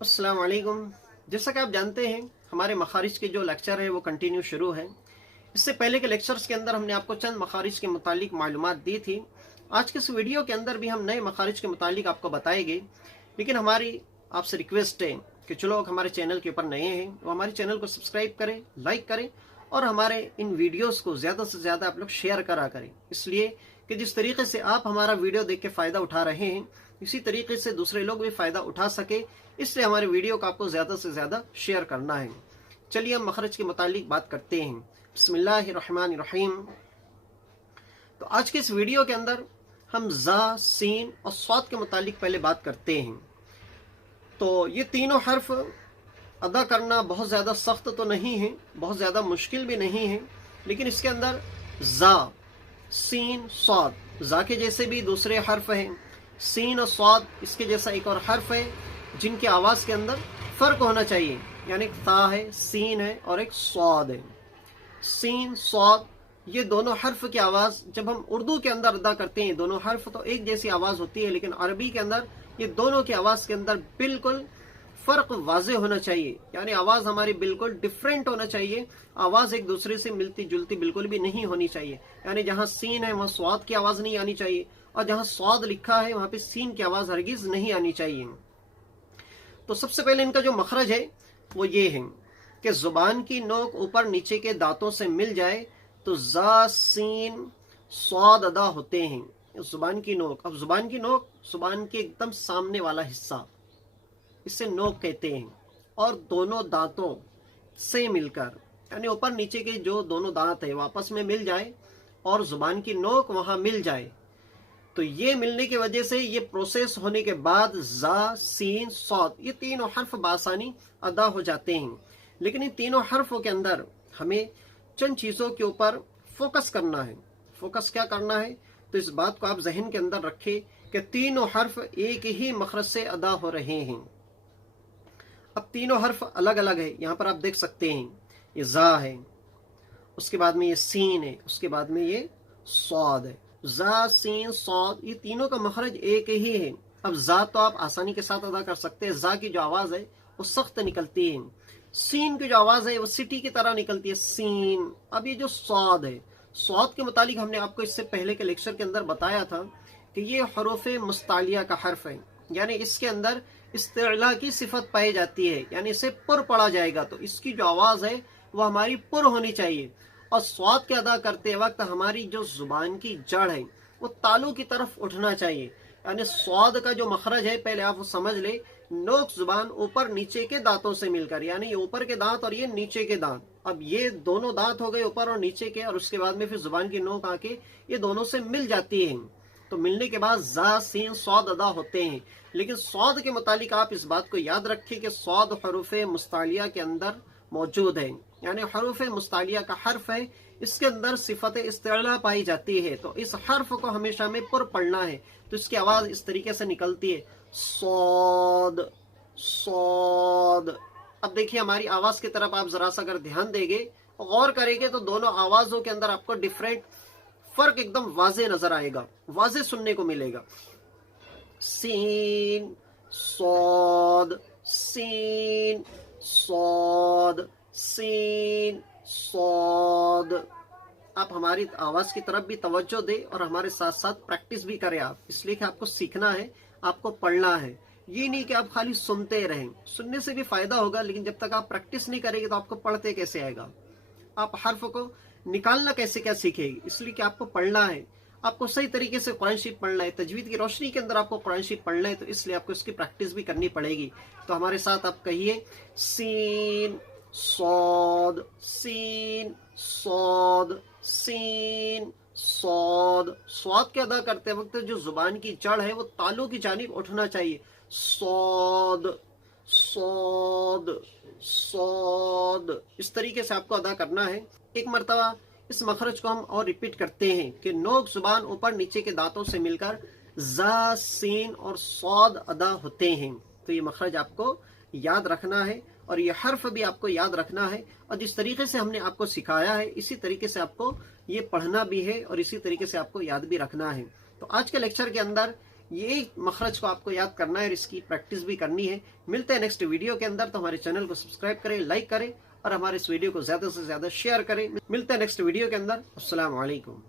अस्सलाम वालेकुम। जैसा कि आप जानते हैं हमारे मखारिज के जो लेक्चर है वो कंटिन्यू शुरू है। इससे पहले के लेक्चर्स के अंदर हमने आपको चंद मखारिज के मुतालिक मालूमात दी थी। आज के इस वीडियो के अंदर भी हम नए मखारिज के मुतालिक आपको बताएंगे, लेकिन हमारी आपसे रिक्वेस्ट है कि जो लोग हमारे चैनल के ऊपर नए हैं वो हमारे चैनल को सब्सक्राइब करें, लाइक करें और हमारे इन वीडियोस को ज़्यादा से ज़्यादा आप लोग शेयर करा करें, इसलिए कि जिस तरीके से आप हमारा वीडियो देख के फ़ायदा उठा रहे हैं इसी तरीके से दूसरे लोग भी फ़ायदा उठा सके, इसलिए हमारे वीडियो को आपको ज़्यादा से ज़्यादा शेयर करना है। चलिए हम मखरज के मुतालिक बात करते हैं। बिस्मिल्लाहिर्रहमानिर्रहीम। तो आज के इस वीडियो के अंदर हम ज़ा, सीन और स्वाद के मुतालिक पहले बात करते हैं। तो ये तीनों हर्फ अदा करना बहुत ज़्यादा सख्त तो नहीं है, बहुत ज़्यादा मुश्किल भी नहीं है, लेकिन इसके अंदर ज़ा, सीन, स्वाद, ज़ा के जैसे भी दूसरे हर्फ हैं, सीन और स्वाद इसके जैसा एक और हर्फ है जिनकी आवाज़ के अंदर फ़र्क होना चाहिए, यानी एक ता है, सीन है और एक स्वाद है। सीन, स्वाद ये दोनों हर्फ की आवाज़ जब हम उर्दू के अंदर अदा करते हैं, दोनों हर्फ तो एक जैसी आवाज़ होती है, लेकिन अरबी के अंदर ये दोनों की आवाज़ के अंदर बिल्कुल फ़र्क वाज़े होना चाहिए, यानी आवाज़ हमारी बिल्कुल डिफरेंट होना चाहिए। आवाज़ एक दूसरे से मिलती जुलती बिल्कुल भी नहीं होनी चाहिए, यानी जहाँ सीन है वहाँ स्वाद की आवाज़ नहीं आनी चाहिए और जहाँ स्वाद लिखा है वहाँ पे सीन की आवाज़ हरगिज़ नहीं आनी चाहिए। तो सबसे पहले इनका जो मखरज है वो ये है कि ज़ुबान की नोक ऊपर नीचे के दांतों से मिल जाए तो ज़ा, सीन, स्वाद अदा होते हैं। ज़ुबान की नोक, अब ज़ुबान की नोक ज़ुबान के एकदम सामने वाला हिस्सा, इसे नोक कहते हैं, और दोनों दांतों से मिलकर, यानी ऊपर नीचे के जो दोनों दांत है वापस में मिल जाए और ज़ुबान की नोक वहाँ मिल जाए, तो ये मिलने की वजह से ये प्रोसेस होने के बाद ज़ा, सीन, स्वाद ये तीनों हर्फ बासानी अदा हो जाते हैं। लेकिन इन तीनों हर्फों के अंदर हमें चंद चीज़ों के ऊपर फोकस करना है। फोकस क्या करना है? तो इस बात को आप जहन के अंदर रखें कि तीनों हर्फ एक ही मखरज से अदा हो रहे हैं। अब तीनों हर्फ अलग अलग है, यहाँ पर आप देख सकते हैं ये ज़ा है, उसके बाद में ये सीन है, उसके बाद में ये स्वाद है। ज़ा, सीन, स्वाद ये तीनों का मखरज एक ही है। अब ज़ा तो आप आसानी के साथ अदा कर सकते हैं, ज़ा की जो आवाज़ है वो सख्त निकलती है। सीन की जो आवाज़ है वो सिटी की तरह निकलती है, सीन। अब ये जो स्वाद है, स्वाद के मुतालिक हमने आपको इससे पहले के लेक्चर के अंदर बताया था कि ये हरूफ मुस्तालिया का हर्फ है, यानी इसके अंदर इस्तिला की सिफत पाई जाती है, यानी इसे पुर पढ़ा जाएगा तो इसकी जो आवाज़ है वो हमारी पुर होनी चाहिए। और स्वाद के अदा करते वक्त हमारी जो जुबान की जड़ है वो तालू की तरफ उठना चाहिए, यानी स्वाद का जो मखरज है पहले आप वो समझ ले, नोक जुबान ऊपर नीचे के दांतों से मिलकर, यानी ये ऊपर के दांत और ये नीचे के दांत, अब ये दोनों दांत हो गए ऊपर और नीचे के, और उसके बाद में फिर जुबान की नोक आके ये दोनों से मिल जाती है, तो मिलने के बाद ज़ा, सीन, स्वाद अदा होते हैं। लेकिन स्वाद के मुतालिक आप इस बात को याद रखें कि स्वाद हरूफ मुस्तालिया के अंदर मौजूद है, यानी हरूफ मुस्तालिया का हर्फ है, इसके अंदर सिफत इस्तिला पाई जाती है, तो इस हर्फ को हमेशा में पुर पढ़ना है, तो इसकी आवाज़ इस तरीके से निकलती है, सौद, सौद। अब देखिए हमारी आवाज़ की तरफ आप ज़रा सा अगर ध्यान देंगे, गौर करेंगे तो दोनों आवाज़ों के अंदर आपको डिफरेंट फ़र्क एकदम वाजे नज़र आएगा, वाजे सुनने को मिलेगा। सीन, सौद, सीन, सौद, सीन, सौद। आप हमारी आवाज़ की तरफ भी तवज्जो दें और हमारे साथ साथ प्रैक्टिस भी करें आप, इसलिए कि आपको सीखना है, आपको पढ़ना है, ये नहीं कि आप खाली सुनते रहें। सुनने से भी फ़ायदा होगा, लेकिन जब तक आप प्रैक्टिस नहीं करेंगे तो आपको पढ़ते कैसे आएगा, आप हर्फ को निकालना कैसे क्या सीखेंगे, इसलिए कि आपको पढ़ना है, आपको सही तरीके से कुरान शरीफ पढ़ना है, तजवीद की रोशनी के अंदर आपको कुरान शरीफ पढ़ना है, तो इसलिए आपको इसकी प्रैक्टिस भी करनी पड़ेगी। तो हमारे साथ आप कहिए सीन, सौद, सीन, सौद, सीन, सौद। स्वाद के अदा करते वक्त जो जुबान की जड़ है वो तालू की जानिब उठना चाहिए, सौद, सौद, सौद, इस तरीके से आपको अदा करना है। एक मरतबा इस मखरज को हम और रिपीट करते हैं कि नोक जुबान ऊपर नीचे के दांतों से मिलकर ज़ा, सीन और स्वाद अदा होते हैं। तो ये मखरज आपको याद रखना है और ये हर्फ भी आपको याद रखना है, और जिस तरीके से हमने आपको सिखाया है इसी तरीके से आपको ये पढ़ना भी है और इसी तरीके से आपको याद भी रखना है। तो आज के लेक्चर के अंदर یہ مخرج کو آپ کو یاد کرنا ہے اور اس کی پریکٹس بھی کرنی ہے. ملتے ہیں نیکسٹ ویڈیو کے اندر. تو ہمارے چینل کو سبسکرائب کریں, لائک کریں اور ہمارے اس ویڈیو کو زیادہ سے زیادہ شیئر کریں. ملتے ہیں نیکسٹ ویڈیو کے اندر. السلام علیکم.